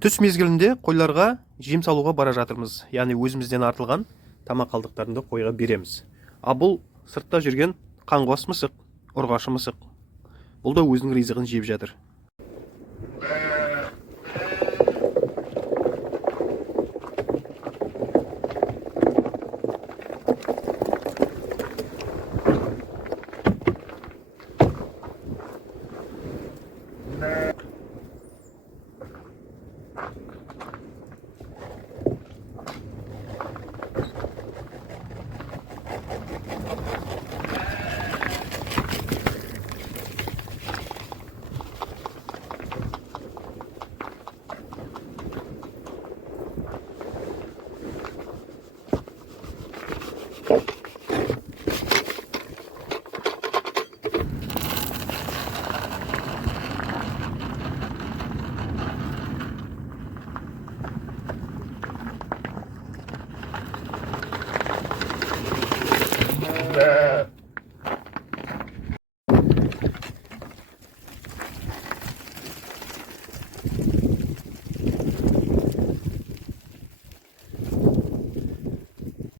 Түс мезгілінде қойларға жем салуға бара жатырмыз. Яғни өзімізден артылған тамақ қалдықтарында қойға береміз. А бұл сыртта жүрген қаңғыбас мысық, ұрғашы мысық. Бұл да өзінің ризығын жеп жатыр.